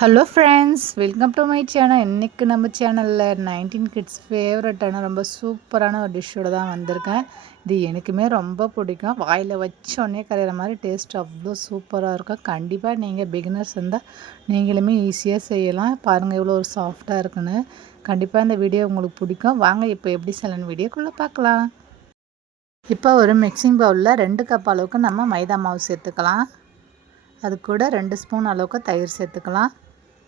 Hello friends, welcome to my channel. இன்றைக்கி நம்ம சேனலில் 19 கிட்ஸ் ஃபேவரட்டான ரொம்ப சூப்பரான ஒரு டிஷ்ஷோடு தான் வந்திருக்கேன். இது எனக்குமே ரொம்ப பிடிக்கும். வாயில் வச்சோடனே கரையிற மாதிரி டேஸ்ட் அவ்வளோ சூப்பராக இருக்கும். கண்டிப்பாக நீங்கள் பிகினர்ஸ் இருந்தால் நீங்களுமே ஈஸியாக செய்யலாம். பாருங்கள் எவ்வளோ ஒரு சாஃப்டாக இருக்குன்னு. கண்டிப்பாக இந்த வீடியோ உங்களுக்கு பிடிக்கும். வாங்க இப்போ எப்படி செய்யலான்னு வீடியோக்குள்ளே பார்க்கலாம். இப்போ ஒரு மிக்சிங் பவுலில் 2 கப் அளவுக்கு நம்ம மைதா மாவு சேர்த்துக்கலாம். அது கூட 2 ஸ்பூன் அளவுக்கு தயிர் சேர்த்துக்கலாம்.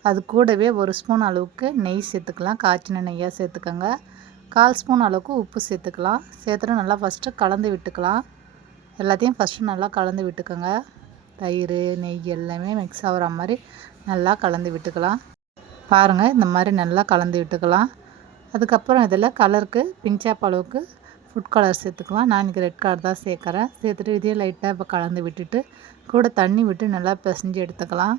அது கூடவே 1 ஸ்பூன் அளவுக்கு நெய் சேர்த்துக்கலாம். காய்ச்சின நெய்யாக சேர்த்துக்கோங்க. 1/4 ஸ்பூன் அளவுக்கு உப்பு சேர்த்துக்கலாம். சேர்த்துட்டு நல்லா ஃபஸ்ட்டு கலந்து விட்டுக்கலாம். எல்லாத்தையும் ஃபஸ்ட்டு நல்லா கலந்து விட்டுக்கோங்க. தயிர் நெய் எல்லாமே மிக்ஸ் ஆகிற மாதிரி நல்லா கலந்து விட்டுக்கலாம். பாருங்கள், இந்த மாதிரி நல்லா கலந்து விட்டுக்கலாம். அதுக்கப்புறம் இதில் கலருக்கு பிஞ்சாப் அளவுக்கு ஃபுட் கலர் சேர்த்துக்கலாம். நான் இன்றைக்கி ரெட் கலர் தான் சேர்க்குறேன். சேர்த்துட்டு இதையும் லைட்டாக இப்போ கலந்து விட்டுட்டு கூட தண்ணி விட்டு நல்லா பிசைஞ்சு எடுத்துக்கலாம்.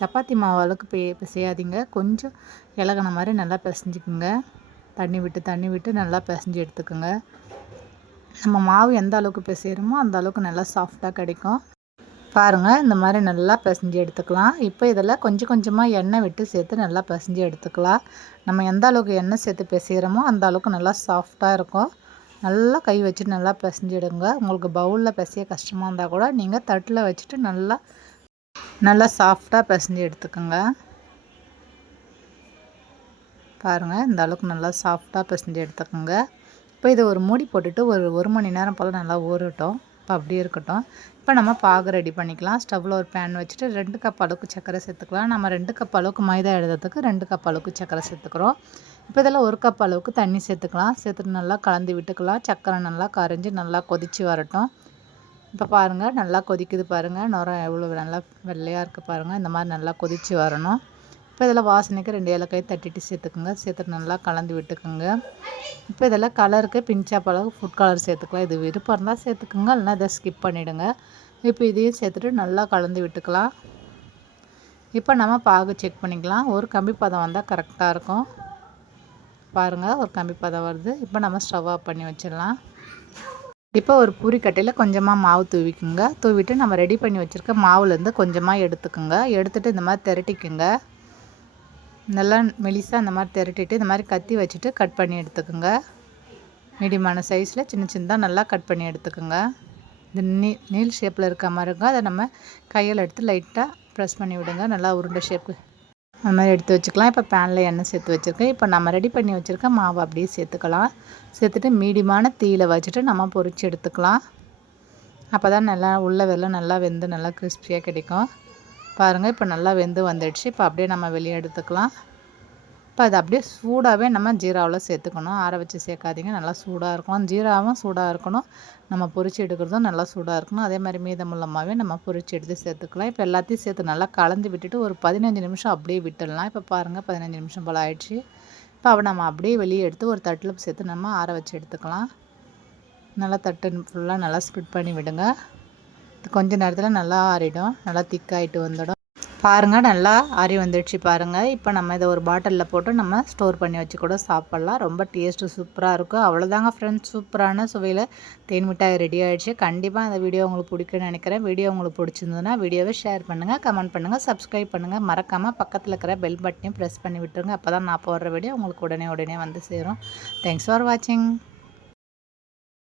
சப்பாத்தி மாவு அளவுக்கு பிசையாதீங்க, கொஞ்சம் இலகுன மாதிரி நல்லா பிசைஞ்சிக்குங்க. தண்ணி விட்டு நல்லா பிசைஞ்சு எடுத்துக்கோங்க. நம்ம மாவு எந்த அளவுக்கு பிசைகிறோமோ அந்த அளவுக்கு நல்லா சாஃப்டாக கிடைக்கும். பாருங்கள், இந்த மாதிரி நல்லா பிசைஞ்சு எடுத்துக்கலாம். இப்போ இதில் கொஞ்சம் கொஞ்சமாக எண்ணெய் விட்டு சேர்த்து நல்லா பிசைஞ்சு எடுத்துக்கலாம். நம்ம எந்த அளவுக்கு எண்ணெய் சேர்த்து பிசைகிறோமோ அந்த அளவுக்கு நல்லா சாஃப்டாக இருக்கும். நல்லா கை வச்சுட்டு நல்லா பிசைஞ்சிடுங்க. உங்களுக்கு பவுலில் பிசைய கஷ்டமாக இருந்தால் கூட நீங்கள் தட்டில் வச்சுட்டு நல்லா சாஃப்டாக பிசைஞ்சு எடுத்துக்கோங்க. பாருங்கள், இந்த அளவுக்கு நல்லா சாஃப்டாக பிசைஞ்சு எடுத்துக்கோங்க. இப்போ இதை ஒரு மூடி போட்டுட்டு ஒரு மணி நேரம் போல் நல்லா ஊறட்டும். இப்போ அப்படியே இருக்கட்டும். இப்போ நம்ம பாகு ரெடி பண்ணிக்கலாம். ஸ்டவ்வில் ஒரு பேன் வச்சுட்டு 2 கப் அளவுக்கு சர்க்கரை சேர்த்துக்கலாம். நம்ம 2 கப் அளவுக்கு மைதா எழுதுறதுக்கு 2 கப் அளவுக்கு சர்க்கரை சேர்த்துக்கிறோம். இப்போ இதில் 1 கப் அளவுக்கு தண்ணி சேர்த்துக்கலாம். சேர்த்துட்டு நல்லா கலந்து விட்டுக்கலாம். சர்க்கரை நல்லா கரைஞ்சி நல்லா கொதித்து வரட்டும். இப்போ பாருங்கள், நல்லா கொதிக்குது பாருங்கள். நுரம் எவ்வளோ நல்லா வெள்ளையாக இருக்குது பாருங்கள். இந்த மாதிரி நல்லா கொதித்து வரணும். இப்போ இதில் வாசனைக்கு 2 ஏலக்காய் தட்டிட்டு சேர்த்துக்குங்க. சேர்த்துட்டு நல்லா கலந்து விட்டுக்குங்க. இப்போ இதில் கலருக்கு பிஞ்சாப் அளவுக்கு ஃபுட் கலர் சேர்த்துக்கலாம். இது விருப்பம் இருந்தால் சேர்த்துக்குங்க, இல்லைனா இதை ஸ்கிப் பண்ணிவிடுங்க. இப்போ இதையும் சேர்த்துட்டு நல்லா கலந்து விட்டுக்கலாம். இப்போ நம்ம பாகு செக் பண்ணிக்கலாம். ஒரு கம்பி பதம் வந்தால் கரெக்டாக இருக்கும். பாருங்கள், ஒரு கம்பி பதம் வருது. இப்போ நம்ம ஸ்டவ் ஆஃப் பண்ணி வச்சிடலாம். இப்போ ஒரு பூரிக்கட்டையில் கொஞ்சமாக மாவு தூவிக்குங்க. தூவிட்டு நம்ம ரெடி பண்ணி வச்சுருக்க மாவுலேருந்து கொஞ்சமாக எடுத்துக்குங்க. எடுத்துகிட்டு இந்த மாதிரி திரட்டிக்குங்க. நல்லா மெலிசாக இந்த மாதிரி திரட்டிட்டு இந்த மாதிரி கத்தி வச்சுட்டு கட் பண்ணி எடுத்துக்குங்க. மீடியமான சைஸில் சின்ன சின்னதாக நல்லா கட் பண்ணி எடுத்துக்குங்க. இந்த நீல் ஷேப்பில் இருக்க மாதிரி இருக்கும். அதை நம்ம கையில் எடுத்து லைட்டாக ப்ரெஸ் பண்ணி விடுங்க. நல்லா உருண்டை ஷேப்பு அந்த மாதிரி எடுத்து வச்சுக்கலாம். இப்போ பேனில் எண்ணெய் சேர்த்து வச்சுருக்கேன். இப்போ நம்ம ரெடி பண்ணி வச்சுருக்க மாவு அப்படியே சேர்த்துக்கலாம். சேர்த்துட்டு மீடியமான தீயில் வச்சுட்டு நம்ம பொரித்து எடுத்துக்கலாம். அப்போ தான் நல்லா உள்ள வெள்ளம் நல்லா வெந்து நல்லா கிறிஸ்பியாக கிடைக்கும். பாருங்கள், இப்போ நல்லா வெந்து வந்துடுச்சு. இப்போ அப்படியே நம்ம வெளியே எடுத்துக்கலாம். இப்போ அது அப்படியே சூடாகவே நம்ம ஜீராவில் சேர்த்துக்கணும். ஆற வச்சு சேர்க்காதீங்க, நல்லா சூடாக இருக்கும். ஜீராவும் சூடாக இருக்கணும், நம்ம பொரிச்சு எடுக்கிறதும் நல்லா சூடாக இருக்கணும். அதே மாதிரி மீதமுள்ளமாகவே நம்ம பொரிச்சு எடுத்து சேர்த்துக்கலாம். இப்போ எல்லாத்தையும் சேர்த்து நல்லா கலந்து விட்டுட்டு ஒரு 15 நிமிஷம் அப்படியே விட்டுடலாம். இப்போ பாருங்கள், 15 நிமிஷம் போல் ஆயிடுச்சு. இப்போ அவ நம்ம அப்படியே வெளியே எடுத்து ஒரு தட்டில் சேர்த்து நம்ம ஆற வச்சு எடுத்துக்கலாம். நல்லா தட்டு ஃபுல்லாக நல்லா ஸ்ப்ரிட் பண்ணி விடுங்க. கொஞ்சம் நேரத்தில் நல்லா ஆறிடும், நல்லா திக்காகிட்டு வந்துடும். பாருங்கள், நல்லா ஆறி வந்துடுச்சு பாருங்கள். இப்போ நம்ம இதை ஒரு பாட்டிலில் போட்டு நம்ம ஸ்டோர் பண்ணி வச்சு கூட சாப்பிட்லாம். ரொம்ப டேஸ்ட்டு சூப்பராக இருக்கும். அவ்வளோதாங்க ஃப்ரெண்ட்ஸ், சூப்பரான சுவையில் தேன் மிட்டாய் ரெடி ஆகிடுச்சு. கண்டிப்பாக இந்த வீடியோ உங்களுக்கு பிடிக்குன்னு நினைக்கிறேன். வீடியோ உங்களுக்கு பிடிச்சிருந்ததுன்னா வீடியோவை ஷேர் பண்ணுங்கள், கமெண்ட் பண்ணுங்கள், சப்ஸ்கிரைப் பண்ணுங்கள். மறக்காமல் பக்கத்தில் இருக்கிற பெல் பட்டனையும் ப்ரெஸ் பண்ணி விட்டுருங்க. அப்போ தான் நான் போடுற வீடியோ உங்களுக்கு உடனே வந்து சேரும். தேங்க்ஸ் ஃபார் வாட்சிங்.